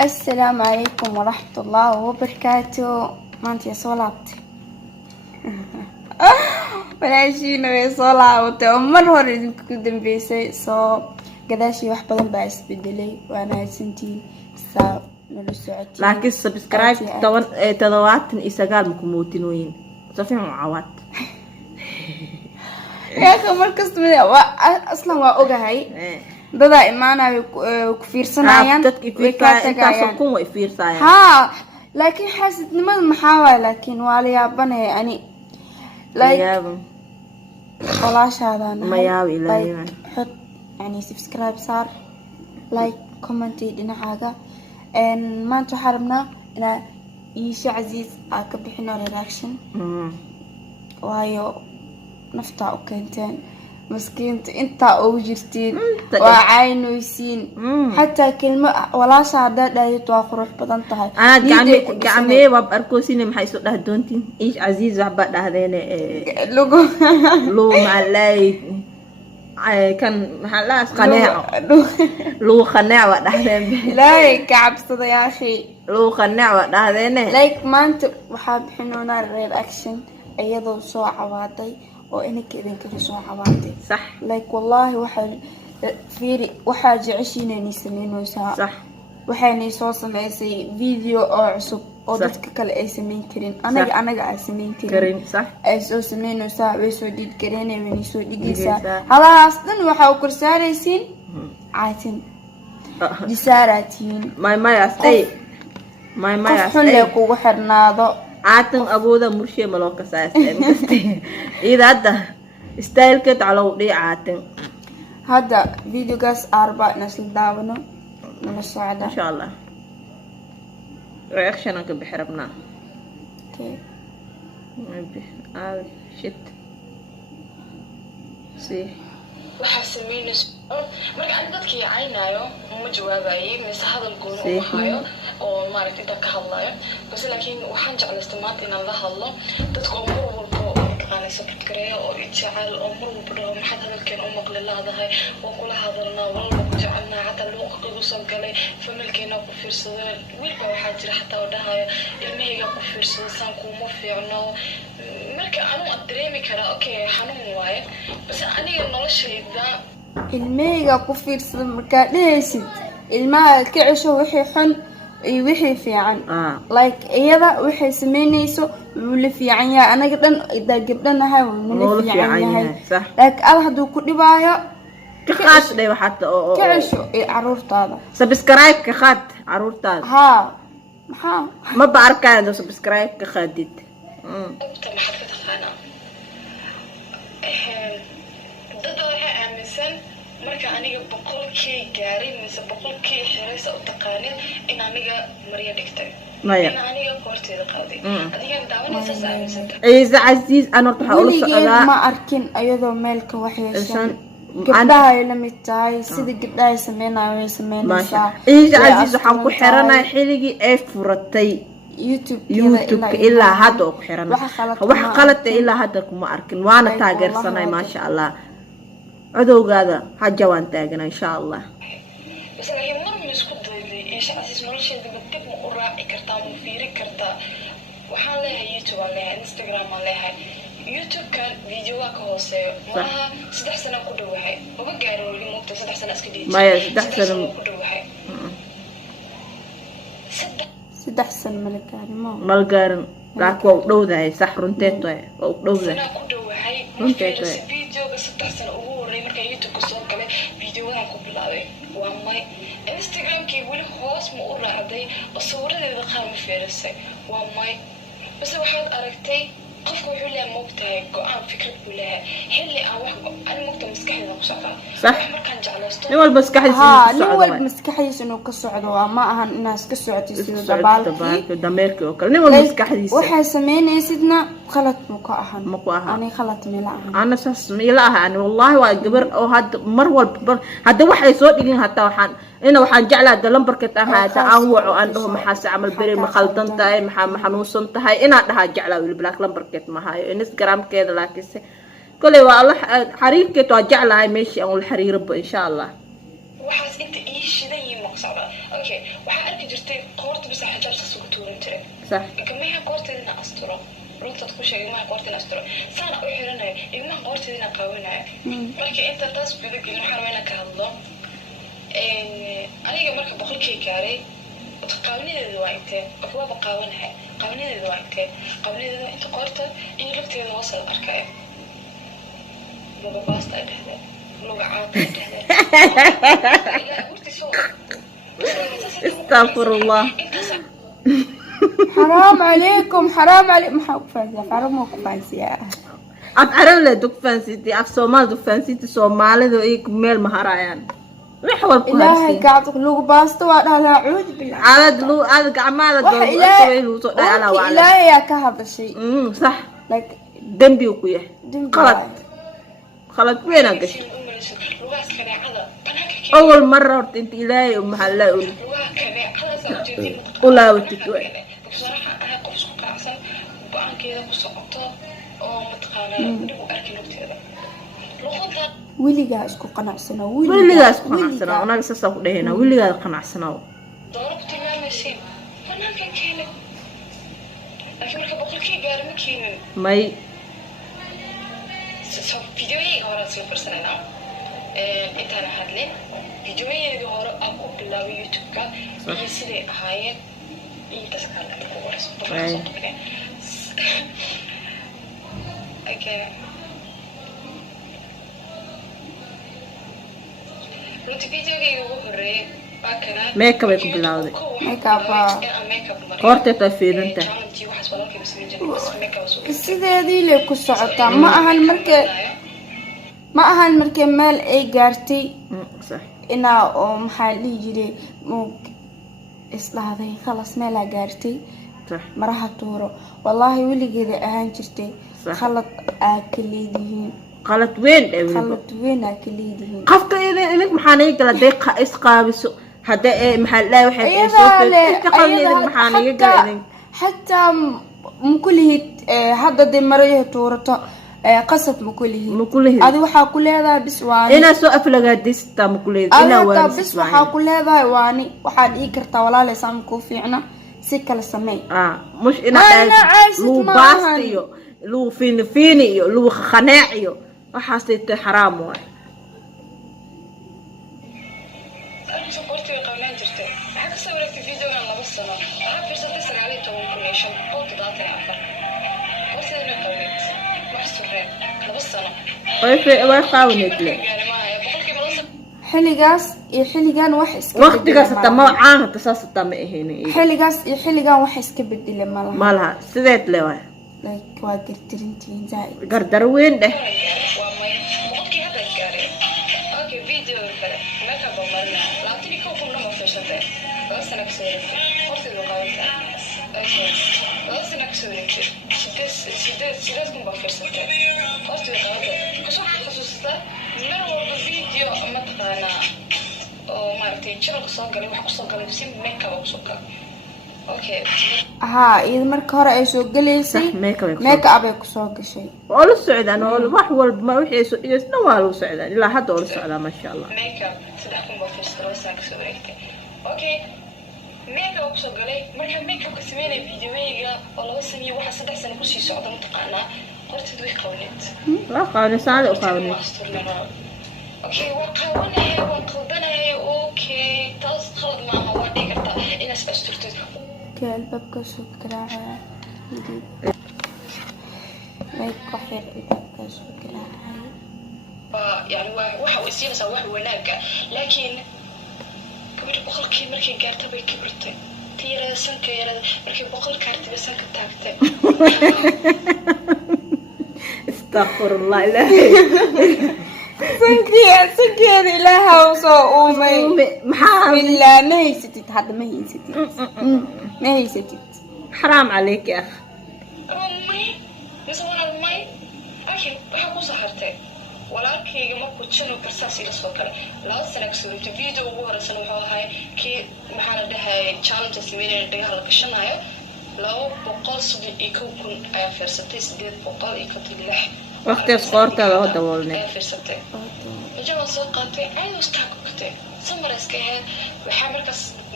السلام عليكم ورحمة الله وبركاته. ما أنت يا صلاة walaashiina way soo laabatay oo mar hore idinku dambeysay soo gadaashii wax badan baa isbedelay waana haysantiin saa nala socotay laakiin subscribe toddobaatan iyo sagaal ma ku mootinooyin safin caawad yaa markasta aslan waa ogahay dada imaanayo ku fiirsanayaan dadkii fiirsanayaan kun way fiirsanayaan ha laakiin xaasidnimada maxaa waay laakiin waa la yaabanay ani like ولا شهادة ما ياوي لا حط يعني سبسكرايب صار لايك كومنتي دينا حاجة ان ما انتو حرمنا انا يشي عزيز كبحنا رياكشن وهايو نفتا اوكينتين مسكينت انت او جرتين وعينو يسين حتى كلمة ولا شهادة دايت واخروح بدن تهي انا قعمي واب اركوسين maxay soo dhahdoontiin ish aziz waxba dhahdeen لو معلاي كان محلاس قناع لو قناع ودهدين لا كعبسده يا اخي لو قناع ودهدين لايك ما انت waxaa bixinona reaction iyadoo soo cawaaday oo inka idinka soo cawaaday صح لايك والله waxaa jeceshiinay sameynaysaa صح waxaanay soo sameysay video oo cusub oo dadka kale ay sameyn karin anaga ay sameyn karin صح ay soo sameynaysaa way soo dhid gareynay way soo dhigaysaa halaas dan waxa uu korsaaraysiin caatin jisaaratiin my xulay kugu xirnaado caatin abooda murshe ma loo kasaastay ida hadda style ka taclo dhii caatin hadda videogaas arba nasl daawano nala socda insha Allah reaction anka bixirabna okay shit see waxa sameynayso marka aan dadkii caynaayo ma jawaabayay mise hadal goor oo hayo oo maaragtay dadka hadlayo bas laakiin waxaan jeclaystay maanta inaan la hadlo dadka oo mar walba qanayso fikiraya oo jecel oo mar walba dhaho maxad hadalkeen oo maqli laadahay oo kula hadalna walba ku jecelna hata luuqa ugu soo galay familkeena ku fiirsado wiilka waxa jira hata oo dhahayo ilmahayga ku fiirsado saan kuma fiicno marka aanu dareemi kara okay xanuun waaye bas aniga noloshayda ilmahayga ku fiirsado marka dhehaysid ilmaha ka cisho wixii xun iyo wixii fiican like iyada waxay sameynayso wuu fiican yahay anaga dhan ida gabdhanahay wuu fiican yahay like al haduu ku dhibaayo ka qaad day waxa oo ka cisho caruurtaada subscribe ka qaad caruurtaada ha ma ba arkaado subscribe ka qaadid marka aniga boqolkii gaarin mise boqolkii xiraysa u taqaanin in aniga mariya dhigtay in aniga korteeda qaaday adiga daawanaysa saamisanta ciise casiis ana waxa ula socdaa ma arkin ayadoo meelka waxyeeshan gabdhaha ay la mid tahay sida gabdhaha sameynayaan sameynaysaa ciise casiis waxaan ku xiranahay xiligii ay furatay YouTube ilaa hadda ku xiranahay wax qalad ilaa hadda kuma arkin waana taageersanay ma sha Allah عدوغادا حاجة وان تاقنا إن شاء الله بس لكن مرمي اسكو دايدي إيش عسيس نولشي دبتك مقراعي كرتا مفيري كرتا وحان لها يوتيوب لها انستغرام لها يوتيوب كان فيديوهاك هوسي ماها 6 سنة كدوحي وبقارو لي موقتا 6 سنة اسكديتي ما هي 6 سنة كدوحي 6 سنة ملقارن ملقارن لكن وقدو ذاي صح رنتيتو وقدو ذاي سنة كدوحي رنتيتو فيديو 6 سنة marka YouTube soo galay videodan ku bilaabay waa may Instagram-kii wali hoos ma u raacday sawiradeeda qaar ma fiirisay waa may bas waxaad aragtay qofku wuxuu leeyahay moogtahay go'aan fikrad buu leeyahay xilli aan wax aan moogta maskaxdeeda ku socdaa صح markaan jeclaysto nin walba maskaxdiisa inuu ka socdo ma ahan inaas ka socotay sida dabaalkii dameerkii oo kale nin walba maskaxdiisa waxa sameynaysidna qalad mu ka ahan ma ku ahan ani qalad meel ahan ana saas meel ahan wallahi waa gabar oo had mar walba hadda waxay soo dhigin hataa waxaan jeclaa lambarka tahay aan waco aan dhaho maxaa amal bari ma khaldan tahay maxaa xanuunsan tahay ina dhaha jeclaa wili black lambarkeed ma hayo Instagram-keeda laakiinse kale waa Allah xariirkeed waa jeclaa meeshii aan wal xariirba insha Allah waxaas inta ii shidan yihiin maqsada اوكي waxaa arki jirtay qoorta bisa xijaab soo tuuran jiray صح كمية qoorteedina asturo runta ku sheegay ma qoorteedina asturo sana u xiranay ilmaha qoorteedina qaawinay markii inta taas bidagal waxaan weena ka hadlo aniga marka boqolkii gaaray qaawinadeedu waa intee waxba qaawinahay qaawinadeedu waa intee qaawinadeedu inta qoorta in lugteeda hoos la arkay baba baasta dhahday luga caad dhahday استغفر الله حرام عليكم حرام عليكم حرام وكفانسيا af carab le dugfaansiti af soomaali dugfaansiti soomaalida ay meel maharayaan wax walba ku ilaahay haysan gacadku lagu baasto waa dhahaa cuud billah عاد لو هذا gacmaada goob soo dhaala waa ilaahay yaa ka hadashay صح like dambi ku yahay qalad qalad weyn aan gashay lugaas kaneecada أول مرة رحت أنت إلهي ومحلا أقول lugaha kaneecada saa ujeedin ولا وتتوه بصراحة أنا qof isku qanacsan go'aankeeda ku socoto oo mataqaana dib u arki lugteeda luqadda wiligaa isku qanacsano wiligaas qanacsana anaga saas ku dhaheena wiligaas qanacsana dooro ku tilmaamaysiin banaanka keenay laakiin marka boqolkii gaari ma keenin may fideoyii hore soo farsanayna intaan hadlin fideoyadii hore aan ku bilaabay youtube-ka iyo siday ahaayeen intaas kale ku warayso runtii fideogayga ugu horeeyay waa kana makeup ay ku bilawday qoorteed ay fiidanta sideedii lay ku socotaa ma ahan markee meel ay gaartay inaa oo maxaa dhihi jiray isdhahday khalas meelaa gaartay maraha tuuro wallaahi weligeeda ahaan jirtay khalad aa ka leedihiin qalad weyn khalad weyn aa ka leedihiin qofka idin maxaa naga gala deeqa isqaabiso hadda maxaa la waxay soo fiirtay maxaa naga gala حتى مكلهت هذا دي مريه تورطه قصت مكلهت هذه waxaa ku leedahay biswaani ina soo aflagaadista mukleed ina waa biswaani waxaa ku leedahay waani waxaa dhigi kartaa walaalay saan ku fiicna si kala sameey mush ina lu baastiyo lu fiiniyo lu khanaaciyo waxaas ay xaraam waa way qaawnid le xiligaas iyo xiligan wax iska waqtigaas tama caan tasaas tama aheena xiligaas iyo xiligan wax iska bedel malaha sideed le waa like waa gardarintiin zaid gardar weyn dheh ها إذا مرك هرا إيش وقليسي ميك أب يكسر كشيء ولا السعودان ولا واحد ما وحي نوال السعودان لا حتى ولا السعودان ما شاء الله ميك أب صدقكم بفرست روسك سويته أوكي ميك أب كسر قلي مرك ميك أب كسميني فيديوهيجا والله وسمي واحد صدق سنة كل شيء سعودة متقنة قلت دوي قونت لا قاوني سعودة وقاوني اوكي وقاونها وقلبنها اوكي تاس خلط معها ودي كرتا إناس أسترتد الباب كسو كراعة مايك وحير الباب كسو كراعة يعني واحد وسيلة سواه وناقة لكن كبر بقول كي مركي قارتها بي كبرتي تيرا سنك يرا مركي بقول كارتي بسنك تاكتي استغفر الله إلهي سنكي إلها وصومي بالله ما هي ستي هذا ما هي ستي ما هي ستي حرام عليك يا أخ أمي نسوي أمي أكيد بحكوا سهرتين ولكن ما كنت شنو برساسي لسوكر لا سنك سويت فيديو وهذا سنة هاي كي محل ده هاي challenge سوينا ده هلا كشنايو لو بقول سدي يكون فرصتي سدي بقول يكتب لح وقت صورت هذا دولنا فرصتي جوا سوقتي أنا استحققت samaras ka ahayd waxaa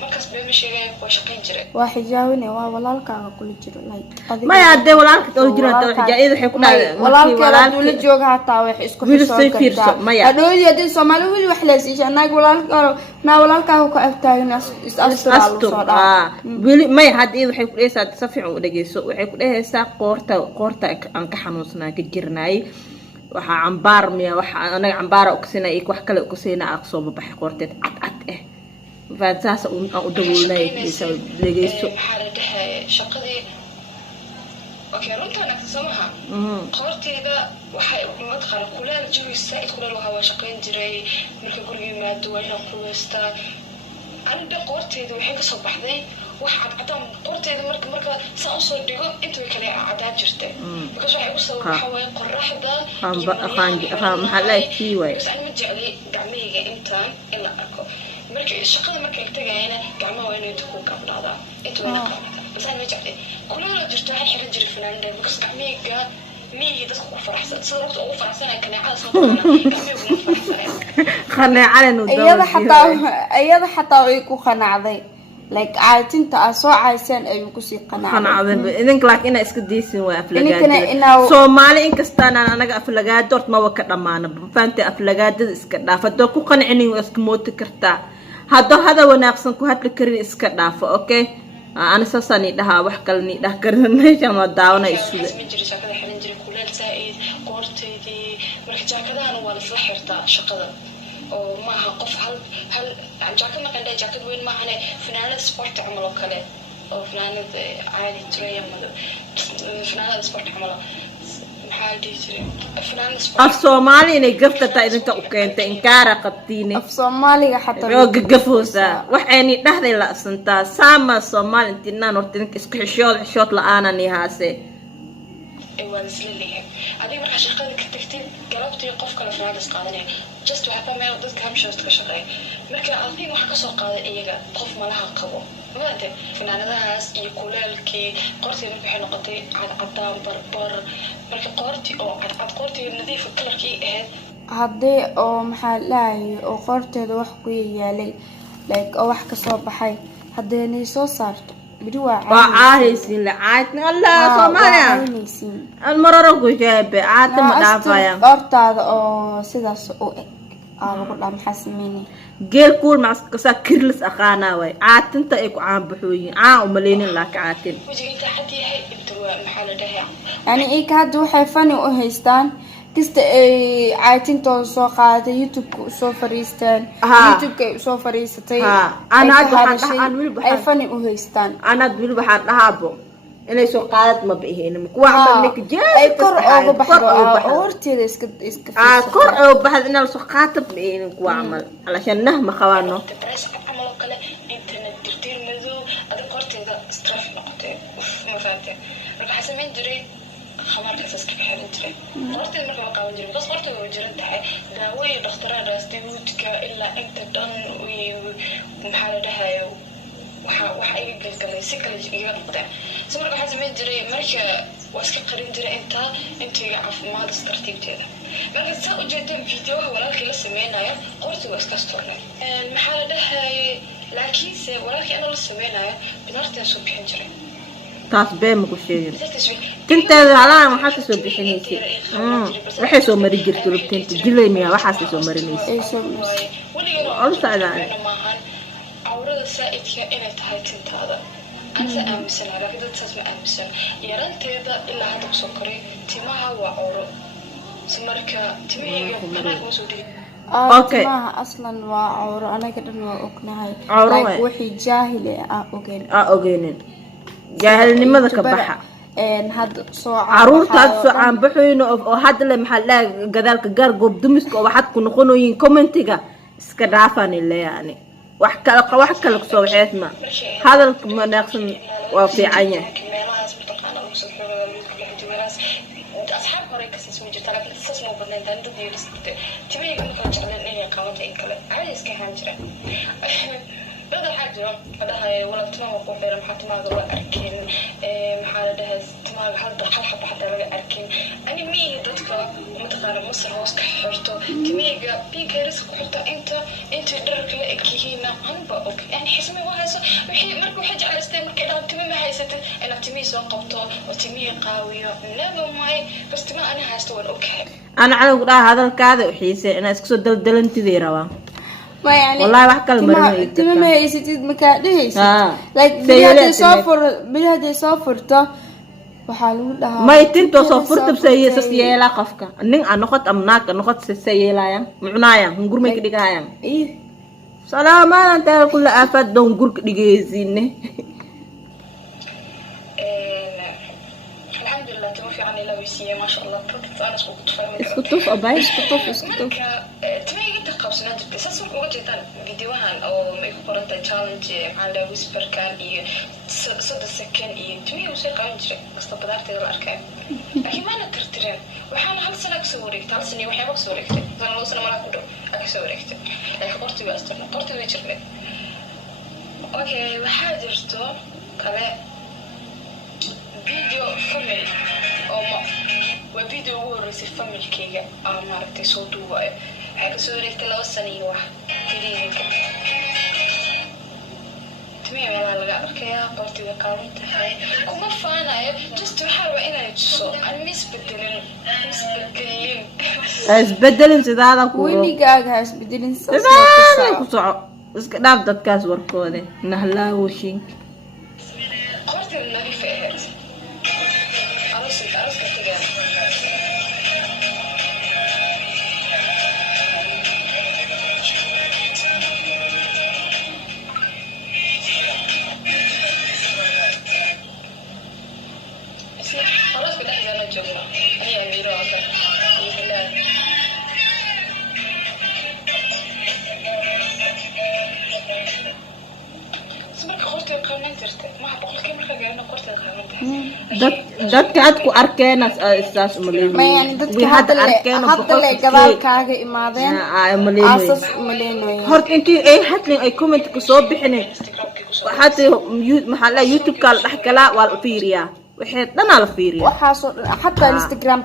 markaas been sheegay oo shaqayn jiray waa xijaabine waa walaalkaaga kula jiro ما يعدي ولا أنك تقول جرا الحجائز حيكون walaalkeeda dula jooga hataa wax isku xisoo kartaa hadoo yadin Soomaali wili wax leesiis anaag walaalkaaga ku agtaagan is astur wili ma hadii waxay ku dheesaa si fiican u dhageyso waxay ku dheeysaa qoorta aan ka xanuunsana ka jirnay waxa cambaar miya waxa anaga cambaar oo kasina wax kale oo kasina aqsoo ma baxay qoorteed cad فانساس ودولناي لغيسو shaqadii okay runta ana kasamaha qorteeda waxay umad qaran kuleel jawi said kuleel waxa shaqayn jiray marka guriga maado waa quleysta aniga qorteeda waxay ka soo baxday wax cadaan qorteeda marka saan soo dhigo inta way kale cadaan jirtay because waxay u soo waxay qorraxda maxallahi way aan ma jecli gacmahayga intaan ila arko markay shaqada markay tagayna gacmaha waa inay ku qabnaada inta way bas aan ma jecli kuleel jirto waxay xiran jiray fanaanada because gacmahayga miyay dadku ku faraxsan sida waqti ugu faraxsan ay kaneecada soo gacmahayga ugu faraxsan khanaacada noo iyada xataa way ku qanacday like caatinta soo caaysan ay ku sii qanacday idinka laakiin iska diisin waa aflagaad Soomaali in kastaan anaga aflagaad dort ma waka dhamaana faanta aflagaadada iska dhaafado ku qancinin oo iska mooti kartaa hada wanaagsan ku hadla karin iska dhaafo okay ana saasani dhaha wax kale ni dhax karinaysan ma daawna isuga marka jaakadahan waa la isla xirtaa shaqada oo maaha qof hal jaakad ma qanday jaakad weyn ma ahane fanaanad sport amal oo kale oo fanaanad caadi tiray ama fanaanad sport amal maxaa dhigay fanaanad sport af Soomaali inay gafta idinta u keentay in kaara qabtiine af Soomaaliga xataa oo gafoosa waxayni dhaxday la asantaa sama Soomaali intina hortin isku xishood la aanan yahaase وازليه هذه مرة شغلة كتكتين قلبتي قف كلا فرادس قادني just وحبا ما يردد كام شوست كشغلة مركا أظن وحكا سو قادة إيجا قف مالها قبو ما أنت فنانا ناس يقولالكي قرتي مركا حين قطي عدام بربر مركا قرتي أو عد قرتي نظيف كلركي هاد هادي أو محلاي أو قرتي دو وحكوي يالي like أو وحكا سو بحي هادي نيسو صارت وعايسين لعايتنا الله Soomaaliya المرارو جايبه عاد ما دافايا قرتاada oo sidaas u eg lagu dham xasmeeni geel kuul ma ka kirlis aqaana way caatinta ay ku caan buxooyin u maleeyeen la kacaatin wajiga xadii hay ibtwa maxal dhahay yani ik hadda waxay fani u haystaan kasta ay caatintooda soo qaaday YouTube soo fariistaan YouTube ay soo fariisatay ana waxaan wilba ay fani u haystaan ana wilba waxaan dhahaabo inay soo qaadad ma bixin kuwa amalka jeey ay kor uga baxdo horteeda iska kor oo baxad in la soo qaato bixin kuwa amal alashan nahma qawaano amal kale internet dirtiin madow ad qorteeda straf noqotay ma fahamtay marka xasameyn jiray خبرك أساسك في حال ترى قرت المرة ما قاوم جري بس قرت وجرت حي داوي دكتور راستيوتك إلا أنت دن ومحل ده وحقيقي قلت كذا سكر جيجا قطع سمرك حزمين جري مركا واسك قرين جري أنت عارف ما هذا ترتيب كذا مركا سأو جدا فيديو ولكن لسه مينا يا قرت واسك استورنا المحل ده لكن ولكن أنا لسه مينا يا بنرتي أسوي جري taas bee ma ku sheegin tinteeda halaan waxa ka soo bixinaysay waxay soo mari jirtay lubteenta jileemiya waxa soo marinaysa oo saadaan awrada saaidka inay tahay tintaada anta aaminsan laakiin dad saas ma aaminsan yaranteeda ilaa hadda soo koray timaha waa awro marka timahayga xanaaq soo dhigay okay timaha aslan waa awro anaga dhan waa ognahay like wixii jaahil ogeenin جاهلنimada ka baxa had soo caruurta soo aan baxayno oo had la maxaa gadaalka gaar goob dumiska oo waxad ku noqonooyin commentiga iska dhaafan ilayani wax kale soo waxeedna hadalka ma naaqsan waa fiican yahay أصحاب هوري كسيس مجرد لكن تسس مو بدنا دان دد يرست تبي يقول لك جعلنا إيه قامت إيه كله عادي إسكي هانجرة بدل حاجة caayo adahay wala timaha ku xeeran maxaa timaaga la arkin maxaa la dhahay timaaga hal xabba xataa laga arkin ani miyi dadka mataqaana masar hoos ka xirto timiga bigaris ku xirta inta dharka la ekyihiina anba og yani xismi wahayso wixii markuu xaj calaystay markay dhahan timi ma haysatid inaad timihii soo qabto oo timihii qaawiyo never mind bas tima ani haysto waan ogyahay ana cadow dhaha hadalkaada xiise inaa isku soo daldalantidii rabaa ما يعني والله واحد كلمة مرمي ما هيستيد مكادهيس like بلاد سافر بلاد سافرته وحالو لها ما يتنتو سافرت بسيء سيلا قفكا نين أنقط أمناك أنقط سيلا يا معنايا نقول ميك دقايا إيه سلاما أنت كل آفات دون نقول دقيزيني الحمد لله توفي عني لويسية ما شاء الله تطلت أنا سكوت فاهمة اسكتوف أباي اسكتوف تمي قلت قابسنا جبت أساس مركو قلت جيتان فيديوهان أو ما يكون قرنتا تشالنج على ويسبر كان إيه صد السكن إيه تمي وصير قاعد جري بس طبدارتي الأركان لكن ما نترترين وحنا هل سنة كسوريك هل سنة وحنا بكسوريك زين لو سنة ما نقدر أكسوريك لكن قرتي بأستر قرتي بيجري أوكي وحاجرتو كله فيديو فاميلي أو ما وفيديو ورث فاميلي كيجا مارتي صوتوا هيك سوري كلا وسنين واحد ترينك تمام يلا لقى أركيا قلتي وكامل هاي كم فانا just حلوة إنا يجسوا أنا مس بدلين سدادا كورو ويني قاعد هاس بدلين سدادا كوسع بس كداب دكاس وركودي نهلا وشين قلتي النبي فهد أرسل كتير خلاص بدأ أنا الجملة هي أميرة هي هلال سمعك خورتي القرنين ترتب ما بقول كم مرة قالنا خورتي القرنين dadka aad ku arkeen asaas ما يعني دتك هذا اللي قبل كاغا إمادين أساس ملينوين horta intii ay hadlin ay comment ku soo bixineen waxaad maxaa YouTube ka dhax kala waa la fiiriyaa waxay dhan la fiiriyaa waxaasoo حتى Instagram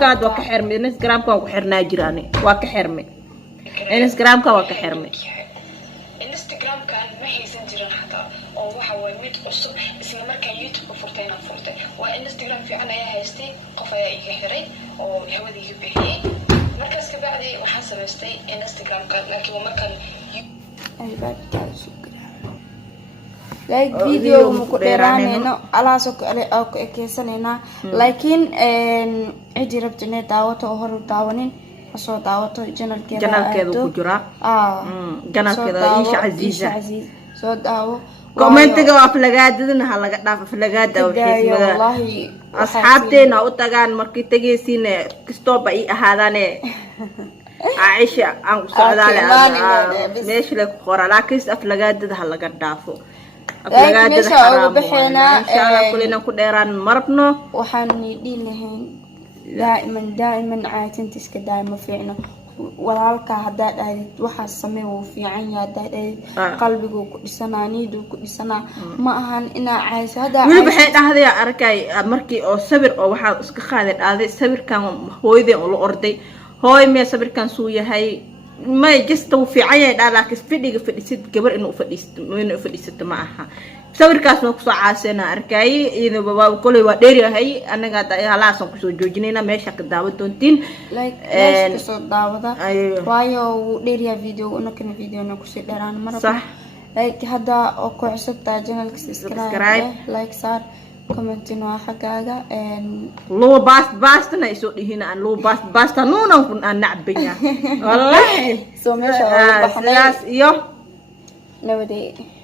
ka waa ka xirmay Instagram ka waan ku xirnaa jiraan waa ka xirmay Instagram ka waa ka xirmay Instagram kan ma haysan jirin xataa oo waxa way mid cusub isla markaa YouTube furtayna furtay waa Instagram fiican ayaa haystay qof ayaa iga xiray oo hawada iga bixiyay markaas ka bacdi waxaan samaystay Instagram kan laakiin markaan ay baad like video mu ku dheeraanayno alaasoo kale oo ka ekeysanayna laakiin cidi rabtine daawato oo hor daawanin soo daawato janalkeeda ku jira janalkeeda Isha Aziz soo daawo commentiga waa aflagaadadana ha laga dhaaf aflagaada waxay wallahi asxaabteena u tagaan markii tagaysiin kastooba ay ahaadane Aisha aan ku socdaale meesha la qora laakiin aflagaadada ha laga dhaafo aflagaadada xaraam insha Allah kulina ku dheeraan marabno waxaan dhiin lahayn دائما عايتين تسك دائما فينا walaalka hadaa dhaadid waxa samee uu fiican yahay qalbigu ku dhisanaaniidu ku dhisana ma ahan ina caayso hadaa wili waxay dhahday arkay markii oo sawir oo waxa iska qaaday dhaaday sawirkan hooyadii oo la orday hooy me sawirkan suu yahay ma jisto fiican yahay laakiin fadhisid gabar inuu fadhiisto ma aha sawirkaas oo ku soo caasena arkay iyada baba kulay waa dheer yahay anaga halaasan ku soo joojinayna meesha ka daawo doontiin like soo daawada waayo dheer yahay video una kan video na ku sii dheeraan marba صح like hada oo ku cusubta channelka subscribe like share comment inoo xagaaga loo baastana isoo dhihina aan loo baasta noonan kun aan nacbaya wallahi soo meesha oo baxnay iyo nabadee